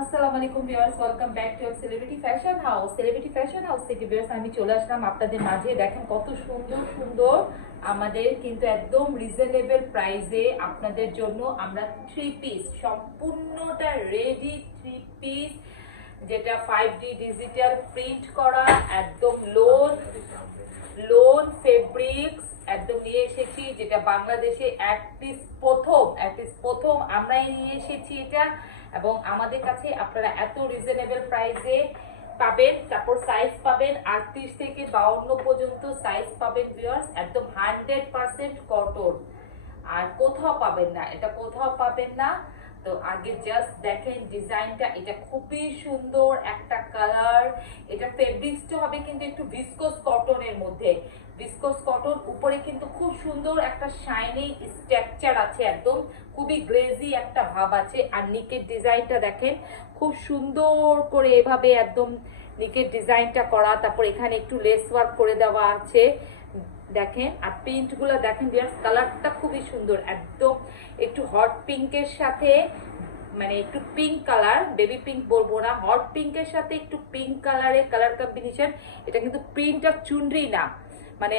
আসসালামু আলাইকুম celebrity fashion celebrity fashion আমি চলে আসলাম আপনাদের মাঝে। দেখেন কত সুন্দর সুন্দর আমাদের কিন্তু একদম আপনাদের জন্য আমরা থ্রি পিস সম্পূর্ণটা রেডি থ্রি পিস যেটা ফাইভ ডি ডিজিটাল প্রিন্ট করা, একদম লোন লোন ফেব্রিক্স একদম নিয়ে এসেছি, যেটা বাংলাদেশে অ্যাটলিস্ট প্রথম অ্যাটলিস্ট প্রথম আমরাই নিয়ে এসেছি এটা। এবং আমাদের কাছে আপনারা এত রিজনেবল প্রাইসে পাবেন, তারপর সাইজ পাবেন, আটত্রিশ থেকে বাউন্ন পর্যন্ত সাইজ পাবেন ভিউয়ার্স একদম হান্ড্রেড পার্সেন্ট কটন আর কোথাও পাবেন না, এটা কোথাও পাবেন না। তো আগে জাস্ট দেখেন ডিজাইনটা এটা খুবই সুন্দর একটা কালার এটা ফেব্রিক্সটা হবে কিন্তু একটু ভিসকোস কটনের মধ্যে। ভিসকোস কটন উপরে কিন্তু খুব সুন্দর একটা শাইনিং স্ট্রাকচার আছে একদম। খুবই গ্রেজি একটা ভাব আছে। আর নিকের ডিজাইনটা দেখেন, খুব সুন্দর করে এভাবে একদম নিকের ডিজাইনটা করা। তারপর এখানে একটু লেস ওয়ার্ক করে দেওয়া আছে। দেখেন, আর প্রিন্টগুলো দেখেন ডিয়ার কালারটা খুবই সুন্দর। একদম একটু হট পিঙ্কের সাথে মানে একটু পিঙ্ক কালার বেবি পিঙ্ক বলব না হট পিঙ্কের সাথে একটু পিঙ্ক কালারের কালার কম্বিনেশন এটা কিন্তু প্রিন্ট অফ চুনরি না। মানে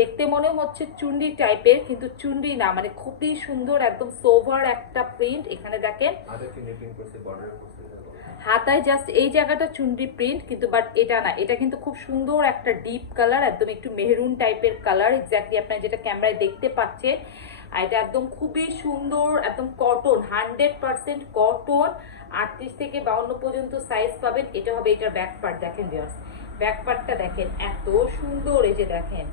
দেখতে মনে হচ্ছে চুন্ডি টাইপের কিন্তু চুন্ডি না মানে খুবই সুন্দর একদম সোভার একটা প্রিন্ট এখানে দেখেন। হাতায় জাস্ট এই জায়গাটা চুন্ডি প্রিন্ট কিন্তু বাট এটা না এটা কিন্তু খুব সুন্দর একটা ডিপ কালার একদম একটু মেহরুন টাইপের কালার এক্স্যাক্টলি আপনারা যেটা ক্যামেরায় দেখতে পাচ্ছেন। আর এটা একদম খুবই সুন্দর একদম কটন হান্ড্রেড পার্সেন্ট কটন আটত্রিশ থেকে বাউন্ন পর্যন্ত সাইজ পাবেন। এটা হবে এটার ব্যাক পার্ট দেখেন ভিউয়ার্স ব্যাক পার্টটা দেখেন এত সুন্দর এই যে দেখেন।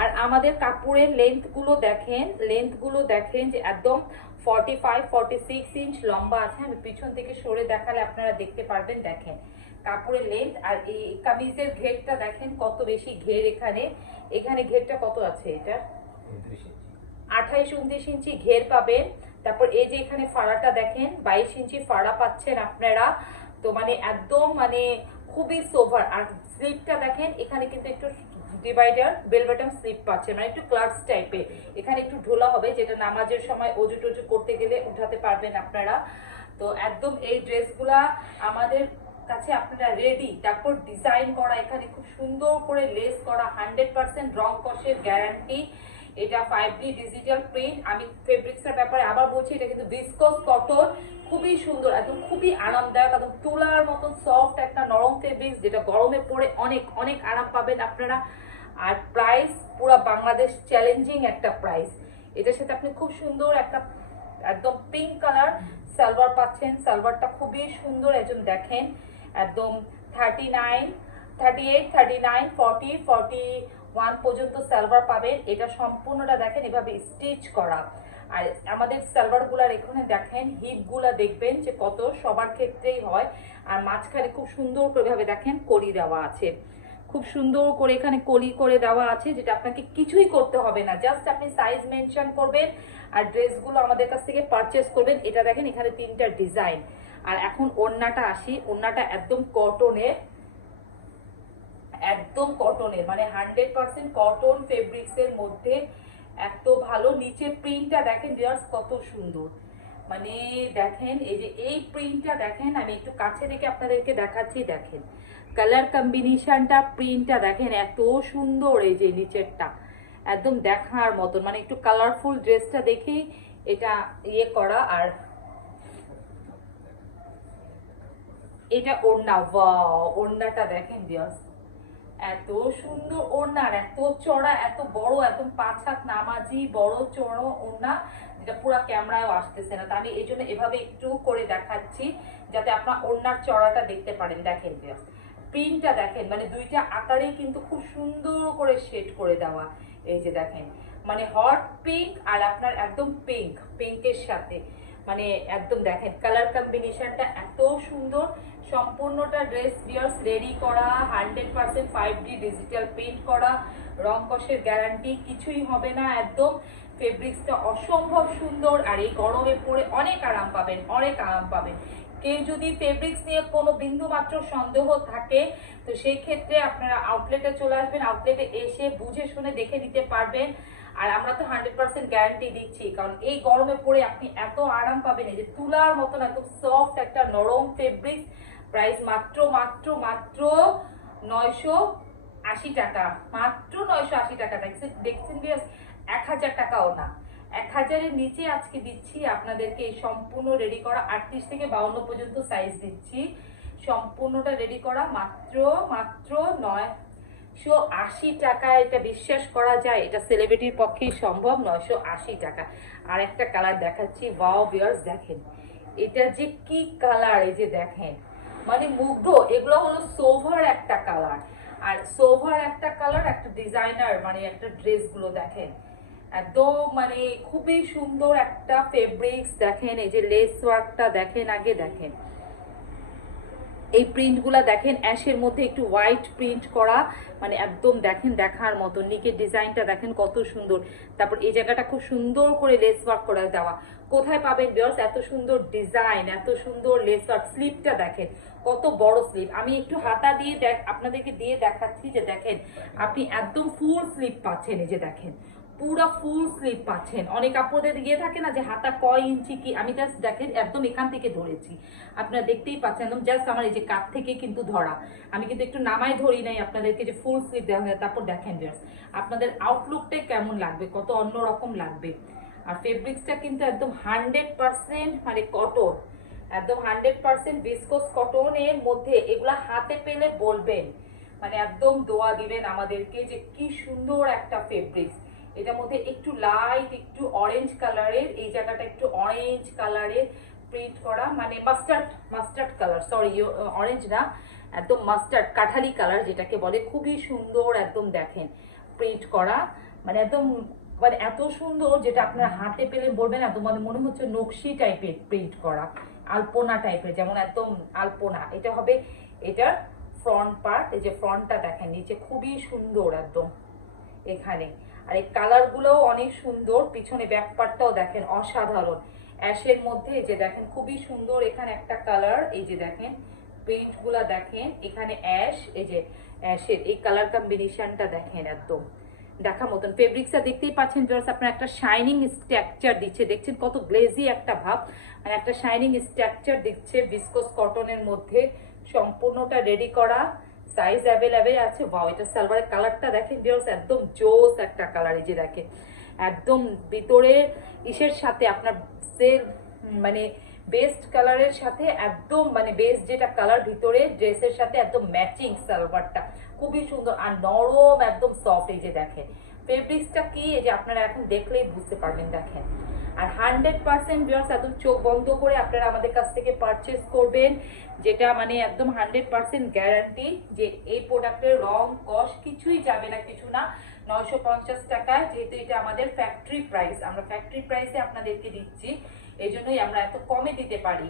আর আমাদের কাপড়ের লেন্থগুলো দেখেন লেন্থগুলো দেখেন যে একদম forty five forty six inch লম্বা আছে। আমি পিছন থেকে সরে দেখালে আপনারা দেখতে পারবেন দেখেন। কাপড়ের লেন্থ আর এই কামিজের ঘেরটা দেখেন কত বেশি ঘের এখানে। এখানে ঘেরটা কত আছে এটা? আঠাইশ উনত্রিশ ইঞ্চি ঘের পাবেন। তারপর এই যে এখানে ফাড়াটা দেখেন বাইশ ইঞ্চি ফাড়া পাচ্ছেন আপনারা। তো মানে একদম মানে খুবই সোভার আর স্লিপটা দেখেন, এখানে কিন্তু একটু ডিভাইডার বেল বাটন স্লিপ পাচ্ছে। মানে একটু ক্লার্কস টাইপের এখানে একটু ঢোলা হবে, যেটা নামাজের সময় অজু টজু করতে গেলে উঠাতে পারবেন আপনারা। তো একদম এই ড্রেসগুলা আমাদের কাছে আপনারা রেডি তারপর ডিজাইন করা এখানে খুব সুন্দর করে লেস করা হান্ড্রেড পার্সেন্ট রং কষের গ্যারান্টি এটা ফাইভ ডি ডিজিটাল প্রিন্ট আমি ফেব্রিক্সের ব্যাপারে আবার বলছি, এটা কিন্তু ভিসকস কটন খুবই সুন্দর, একদম খুবই আরামদায়ক, একদম তুলার মতন সফট একটা নরম ফেব্রিক্স যেটা গরমে পরে অনেক অনেক আরাম পাবেন আপনারা। আর প্রাইস পুরো বাংলাদেশ চ্যালেঞ্জিং একটা প্রাইস এটার সাথে আপনি খুব সুন্দর একটা, একদম পিঙ্ক কালার সালোয়ার পাচ্ছেন সালোয়ারটা খুবই সুন্দর একজন দেখেন। একদম thirty nine thirty eight thirty nine forty forty one পর্যন্ত সালোয়ার পাবেন। এটা সম্পূর্ণটা দেখেন, এভাবে স্টিচ করা। আর আমাদের সালোয়ারগুলার এখানে দেখেন হিপগুলা দেখবেন যে কত সবার ক্ষেত্রেই হয়। আর মাঝখানে খুব সুন্দর করে ভাবে দেখেন কলি দেওয়া আছে। খুব সুন্দর করে এখানে কলি করে দেওয়া আছে, যেটা আপনাকে কিছুই করতে হবে না। জাস্ট আপনি সাইজ মেনশন করবেন আর ড্রেসগুলো আমাদের কাছ থেকে পারচেস করবেন। এটা দেখেন, এখানে তিনটা ডিজাইন। আর এখন ওড়নাটা আসি। ওড়নাটা একদম কটনের একদম কটনের মানে হান্ড্রেড পার্সেন্ট কটন ফেব্রিক্স এর মধ্যে এত ভালো। নিচে প্রিন্টটা দেখেন ভিউয়ার্স কত সুন্দর। মানে দেখেন, এই যে এই প্রিন্টটা দেখেন, আমি একটু কাছে থেকে আপনাদেরকে দেখাচ্ছি, দেখেন। কালার কম্বিনেশনটা প্রিন্টটা দেখেন, এত সুন্দর এই যে নিচেরটা। একদম দেখার মতন মানে একটু কালারফুল ড্রেসটা দেখেই এটা ইয়ে করা, আর এটা ওড়না ওড়নাটা দেখেন ভিউয়ার্স এত সুন্দর ওড়না আর এত চড়া, এত বড় একদম পাঁচ হাত নামাজি, বড়, চড়ো ওড়না, যেটা পুরো ক্যামেরায় আসতেছে না। তা আমি এই জন্য এভাবে একটু করে দেখাচ্ছি, যাতে আপনার ওড়নার চড়াটা দেখতে পারেন। দেখেন যে, প্রিন্টটা দেখেন মানে দুইটা আকারেই কিন্তু খুব সুন্দর করে শেড করে দেওয়া। এই যে দেখেন মানে হট পিঙ্ক আর আপনার একদম পিঙ্ক, পিঙ্কের সাথে। মানে একদম দেখেন কালার কম্বিনেশনটা এত সুন্দর। সম্পূর্ণটা ড্রেস ডিয়ার্স রেডি করা hundred percent five D digital print করা, রং কষের গ্যারান্টি কিছুই হবে না একদম। ফেব্রিক্সটা অসম্ভব সুন্দর আর এই গরমে পরে অনেক আরাম পাবেন, অনেক আরাম পাবেন। কেউ যদি ফেব্রিক্স নিয়ে কোনো বিন্দু মাত্র সন্দেহ থাকে, তো সেই ক্ষেত্রে আপনারা আউটলেটে চলে আসবেন। আউটলেটে এসে বুঝে শুনে দেখে নিতে পারবেন। আর আমরা তো হান্ড্রেড পার্সেন্ট গ্যারান্টি দিচ্ছি, কারণ এই গরমে পরে আপনি এত আরাম পাবেন যে তুলার মতন একদম সফট একটা নরম ফেব্রিক প্রাইস মাত্র মাত্র মাত্র নয়শো আশি টাকা। মাত্র নয়শো আশি টাকা। দেখছেন দেখছেন এক হাজার টাকাও না। এক হাজারের নিচে আজকে দিচ্ছি। আপনাদেরকে এই সম্পূর্ণ রেডি করা আটত্রিশ থেকে বাউন্ন পর্যন্ত সাইজ দিচ্ছি। সম্পূর্ণটা রেডি করা মাত্র মাত্র নয়শো আশি টাকা। এটা বিশ্বাস করা যায়, এটা সেলিব্রিটির পক্ষেই সম্ভব, নয়শো আশি টাকা। আর একটা কালার দেখাচ্ছি বাও বিয়ার্স দেখেন। এটা যে কি কালার এই যে দেখেন। মানে মুগ্ধ, এগুলো হলো সোভার একটা কালার আর সোভার একটা কালার একটা ডিজাইনার মানে একটা ড্রেসগুলো দেখেন। একদম মানে খুবই সুন্দর একটা ফেব্রিক্স দেখেন, এই যে লেস ওয়ার্কটা দেখেন, আগে দেখেন। এই প্রিন্টগুলা দেখেন, অ্যাশের মধ্যে একটু হোয়াইট প্রিন্ট করা মানে একদম দেখেন দেখার মতো, নিকের ডিজাইনটা দেখেন কত সুন্দর। তারপর এই জায়গাটা খুব সুন্দর করে লেস ওয়ার্ক করে দেওয়া। কোথায় পাবেন বিয়ার্স এত সুন্দর ডিজাইন এত সুন্দর লেস ওয়ার্ক স্লিপটা দেখেন, কত বড় স্লিপ আমি একটু হাতা দিয়ে দেখ, আপনাদেরকে দিয়ে দেখাচ্ছি যে দেখেন, আপনি একদম ফুল স্লিপ পাচ্ছেন, এই যে দেখেন। পুরো ফুল স্লিপ পাচ্ছেন। অনেক আপুদের গিয়ে থাকে না যে হাতা কয় ইঞ্চি কি? আমি জাস্ট দেখেন, একদম এখান থেকে ধরেছি। আপনারা দেখতেই পাচ্ছেন, একদম জাস্ট আমার এই যে কাত থেকে কিন্তু ধরা। আমি কিন্তু একটু নামাই ধরি নাই আপনাদেরকে যে ফুল স্লিপ দেওয়া হয় তারপর দেখেন জাস্ট আপনাদের আউটলুকটাই কেমন লাগবে, কত অন্যরকম লাগবে। আর ফেব্রিক্সটা কিন্তু একদম হান্ড্রেড পার্সেন্ট মানে কটন একদম হান্ড্রেড পার্সেন্ট বিসকোস কটনের মধ্যে এগুলা হাতে পেলে বলবেন। মানে একদম দোয়া দিবেন আমাদেরকে যে কি সুন্দর একটা ফেব্রিক্স এটার মধ্যে একটু লাইট একটু অরেঞ্জ কালারের এই জায়গাটা একটু অরেঞ্জ কালারের প্রিন্ট করা মানে mustard mustard colour sorry orange না, একদম মাস্টার্ড কাঠালি কালার যেটাকে বলে, খুবই সুন্দর একদম দেখেন প্রিন্ট করা মানে একদম মানে এত সুন্দর যেটা আপনারা হাতে পেলে বলবেন, একদম মানে মনে হচ্ছে নকশি টাইপের প্রিন্ট করা, আলপনা টাইপের যেমন একদম আলপনা, এটা হবে এটার ফ্রন্ট পার্ট এই যে ফ্রন্টটা দেখেন, নিচে খুবই সুন্দর একদম, এখানে। আর এই কালারগুলোও অনেক সুন্দর, পিছনে ব্যাক পার্টটাও দেখেন অসাধারণ। অ্যাশের মধ্যে এই যে দেখেন, খুবই সুন্দর এখানে একটা কালার এই যে দেখেন পেইন্টগুলা দেখেন, এখানে অ্যাশ এই যে অ্যাশের এই কালার কম্বিনেশনটা দেখেন একদম। দেখা মতন। ফেব্রিক্সটা দেখতেই পাচ্ছেন জাস্ট আপনার একটা শাইনিং স্ট্রাকচার দিচ্ছে। দেখছেন কত গ্লেজি একটা ভাব? মানে একটা শাইনিং স্ট্রাকচার দিচ্ছে বিসকোস কটনের মধ্যে। সম্পূর্ণটা রেডি করা। সাইজ অ্যাভেলেবেল আছে। ওয়াও এটা সালোয়ারের কালারটা দেখেন ভিউয়ার্স একদম জোস একটা কালার এই যে দেখেন। একদম ভিতরে ইসের সাথে আপনার যে মানে বেস্ট কালারের সাথে একদম মানে বেস্ট যেটা কালার ভিতরে ড্রেসের সাথে একদম ম্যাচিং সালোয়ারটা। খুবই সুন্দর আর নরম, একদম সফট এই যে দেখেন। ফেব্রিক্সটা কি? এই যে আপনারা এখন দেখলেই বুঝতে পারবেন, দেখেন। আর হান্ড্রেড পার্সেন্ট ভিউয়ার্স একদম চোখ বন্ধ করে আপনারা আমাদের কাছ থেকে পারচেস করবেন, যেটা মানে একদম হান্ড্রেড পার্সেন্ট গ্যারান্টি যে এই প্রোডাক্টের রং কস কিছুই যাবে না, কিছু না। নয়শো পঞ্চাশ টাকায়, যেহেতু এটা আমাদের ফ্যাক্টরি প্রাইস আমরা ফ্যাক্টরি প্রাইসে আপনাদেরকে দিচ্ছি এই জন্যই আমরা এত কমে দিতে পারি।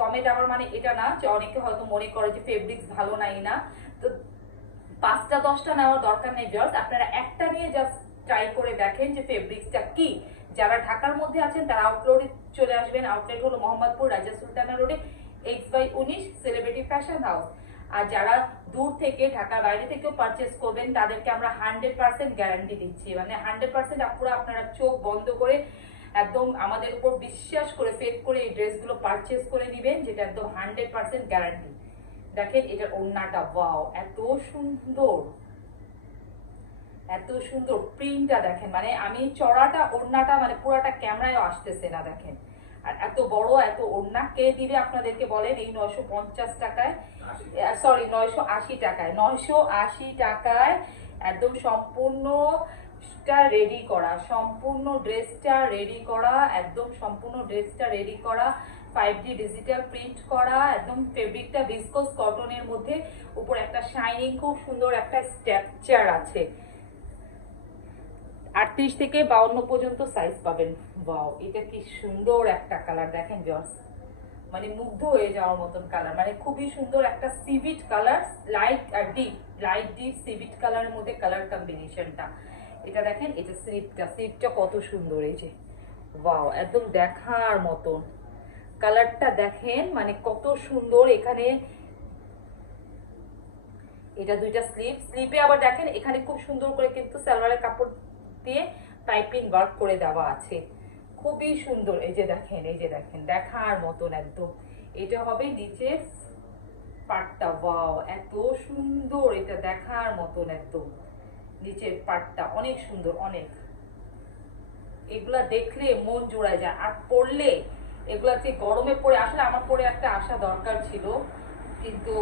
কমে দেওয়ার মানে এটা না যে অনেকে হয়তো মনে করে যে ফেব্রিক্স ভালো নাই না। তো পাঁচটা, দশটা নেওয়ার দরকার নেই জাস্ট আপনারা একটা নিয়ে জাস্ট ট্রাই করে দেখেন যে ফেব্রিক্সটা কি। যারা ঢাকার মধ্যে আছেন, তারা আউটলেটে চলে আসবেন। আউটলেট হলো মোহাম্মদপুর, রাজা সুলতানা রোডে এইচ বাই উনিশ সেলিব্রিটি ফ্যাশন হাউস আর যারা দূর থেকে, ঢাকার বাইরে থেকেও পারচেস করবেন, তাদেরকে আমরা হান্ড্রেড পার্সেন্ট গ্যারান্টি দিচ্ছি। মানে হান্ড্রেড পার্সেন্ট আপুরা আপনারা চোখ বন্ধ করে, একদম আমাদের উপর বিশ্বাস করে ফেক করে এই ড্রেসগুলো পারচেস করে নেবেন, যেটা একদম হান্ড্রেড পার্সেন্ট গ্যারান্টি দেখেন, এটার ওড়নাটা ওয়াও এত সুন্দর। এত সুন্দর প্রিন্টটা দেখেন মানে আমি চড়াটা ওড়নাটা মানে পুরাটা ক্যামেরায় আসতেছে না দেখেন। আর এত বড় এত ওড়না কে দিবে আপনাদেরকে বলেন? এই নয়শো পঞ্চাশ টাকায় সরি নয়শো আশি টাকায় নয়শো আশি টাকায় একদম সম্পূর্ণটা রেডি করা সম্পূর্ণ ড্রেসটা রেডি করা একদম সম্পূর্ণ ড্রেসটা রেডি করা ফাইভ ডি ডিজিটাল প্রিন্ট করা একদম ফেব্রিকটা ভিসকোস কটনের মধ্যে উপর একটা শাইনিং খুব সুন্দর একটা স্ট্রাকচার আছে। আটত্রিশ থেকে বাউন্ন পর্যন্ত সাইজ পাবেন। ওয়াও এটা কি সুন্দর একটা কালার দেখেন জস মানে মুগ্ধ হয়ে যাওয়ার মতন কালার মানে খুবই সুন্দর একটা সিভিট কালার লাইট আর ডিপ লাইট ডিপ সিভিট কালারের মধ্যে কালার কম্বিনেশনটা এটা দেখেন, এটা স্লিপটা স্লিপটা কত সুন্দর, এই যে। ওয়াও একদম দেখার মতন। কালারটা দেখেন মানে কত সুন্দর এখানে। এটা দুইটা স্লিপ স্লিপে আবার দেখেন, এখানে খুব সুন্দর করে কিন্তু সালোয়ারের কাপড় দিয়ে পাইপিং ওয়ার্ক করে দেওয়া আছে খুবই সুন্দর এই যে দেখেন এই যে দেখেন দেখার মতন একদম এটা হবে নিচে পাটটা ওয়াও এত সুন্দর এটা দেখার মতন একদম নিচের পাটটা অনেক সুন্দর অনেক এগুলা দেখলে মন জোড়ায় যায় আর পড়লে এগুলাতে গরমে পড়ে আসলে আমার পরে একটা আসা দরকার ছিল কিন্তু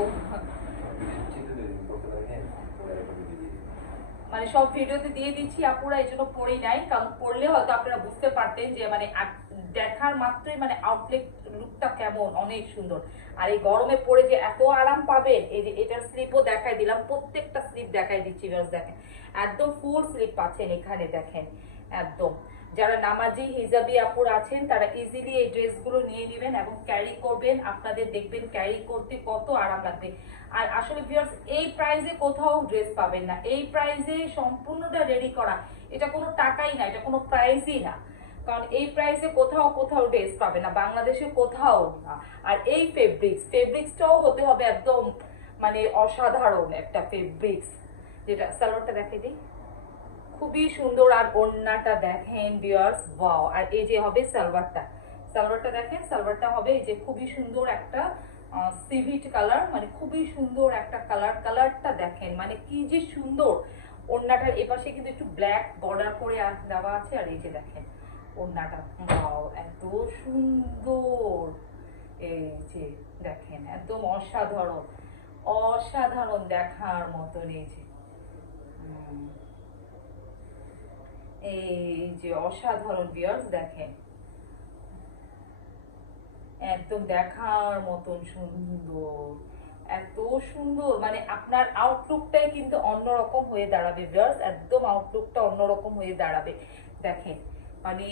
মানে সব ভিডিওতে দিয়ে দিচ্ছি, আপুরা এই জন্য পড়ি নাই কারণ পড়লে হয়তো আপনারা বুঝতে পারতেন যে মানে দেখার মাত্রই মানে আউটলেট লুকটা কেমন, অনেক সুন্দর। আর এই গরমে পড়ে যে এত আরাম পাবেন, এই যে এটার স্লিপও দেখাই দিলাম, প্রত্যেকটা স্লিপ দেখাই দিচ্ছি দেখেন। একদম ফুল স্লিপ পাচ্ছেন এখানে, দেখেন। একদম। যারা নামাজি, হিজাবি আপুর আছেন, তারা ইজিলি এই ড্রেসগুলো নিয়ে নেবেন এবং ক্যারি করবেন। আপনাদের দেখবেন ক্যারি করতে কত আরাম লাগবে। আর আসলে ভিউয়ার্স এই প্রাইজে কোথাও ড্রেস পাবেন না। এই প্রাইজে সম্পূর্ণটা রেডি করা, এটা কোনো টাকাই না, এটা কোনো প্রাইজই না। কারণ এই প্রাইসে কোথাও কোথাও ড্রেস পাবে না, বাংলাদেশে কোথাও না। আর এই ফেব্রিক্স ফেব্রিক্সটাও হতে হবে একদম মানে অসাধারণ একটা ফেব্রিক্স যেটা, সালোয়ারটা দেখে দিই। খুবই সুন্দর আর ওড়নাটা দেখেন বিয়ার্স ওয়াও আর এই যে হবে সালোয়ারটা। সালোয়ারটা দেখেন, সালোয়ারটা হবে এই যে খুবই সুন্দর একটা সিভিট কালার মানে খুবই সুন্দর একটা কালার কালারটা দেখেন মানে কি যে সুন্দর। ওড়নাটার এপাশে কিন্তু একটু ব্ল্যাক বর্ডার করে দেওয়া আছে, আর এই যে দেখেন, ওড়নাটা এত সুন্দর। এই যে দেখেন, একদম অসাধারণ অসাধারণ দেখার মতন এই যে। এই যে অসাধারণ বিয়ার্স দেখেন। একদম দেখার মতন সুন্দর, এত সুন্দর। মানে আপনার আউটলুকটাই কিন্তু অন্যরকম হয়ে দাঁড়াবে বিয়ার্স একদম আউটলুকটা অন্যরকম হয়ে দাঁড়াবে। দেখেন মানে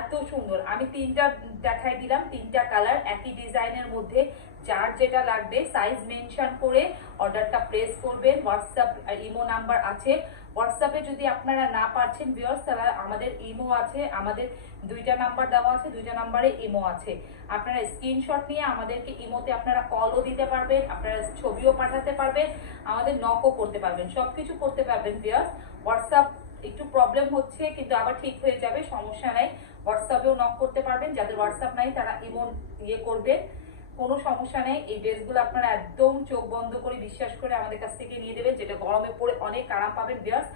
এত সুন্দর। আমি তিনটা দেখাই দিলাম, তিনটা কালার একই ডিজাইনের মধ্যে যার যেটা লাগবে সাইজ মেনশন করে অর্ডারটা প্লেস করবেন। হোয়াটসঅ্যাপ ইমো নাম্বার আছে। হোয়াটসঅ্যাপে যদি আপনারা না পারছেন ভিউয়ার্স তাহলে আমাদের ইমো আছে, আমাদের দুইটা নাম্বার দেওয়া আছে, দুইটা নাম্বারে ইমো আছে। আপনারা স্ক্রিনশট নিয়ে আমাদেরকে ইমোতে আপনারা কলও দিতে পারবেন, আপনারা ছবিও পাঠাতে পারবেন, আমাদের নকও করতে পারবেন সব কিছু করতে পারবেন ভিউয়ার্স হোয়াটসঅ্যাপ একটু প্রবলেম হচ্ছে, কিন্তু আবার ঠিক হয়ে যাবে, সমস্যা নাই। হোয়াটসঅ্যাপেও নক করতে পারবেন, যাদের হোয়াটসঅ্যাপ নাই, তারা ইমো ইয়ে করবে। কোনো সমস্যা নেই। এই ড্রেসগুলো আপনারা একদম চোখ বন্ধ করে বিশ্বাস করে আমাদের কাছ থেকে নিয়ে দেবেন যেটা গরমে পড়ে অনেক আরাম পাবেন বিয়ার্স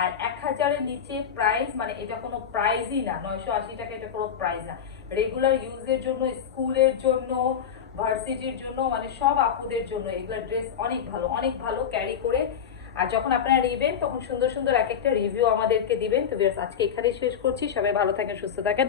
আর এক হাজারের নিচে প্রাইস মানে এটা কোনো প্রাইজই না নয়শো আশি টাকা এটা কোনো প্রাইস না। রেগুলার ইউজের জন্য স্কুলের জন্য ভার্সিটির জন্য মানে সব আপুদের জন্য এগুলা ড্রেস অনেক ভালো অনেক ভালো ক্যারি করে। আর যখন আপনারা নেবেন তখন সুন্দর সুন্দর এক একটা রিভিউ আমাদেরকে দিবেন। তো viewers, আজকে এখানে শেষ করছি। সবাই ভালো থাকেন সুস্থ থাকেন।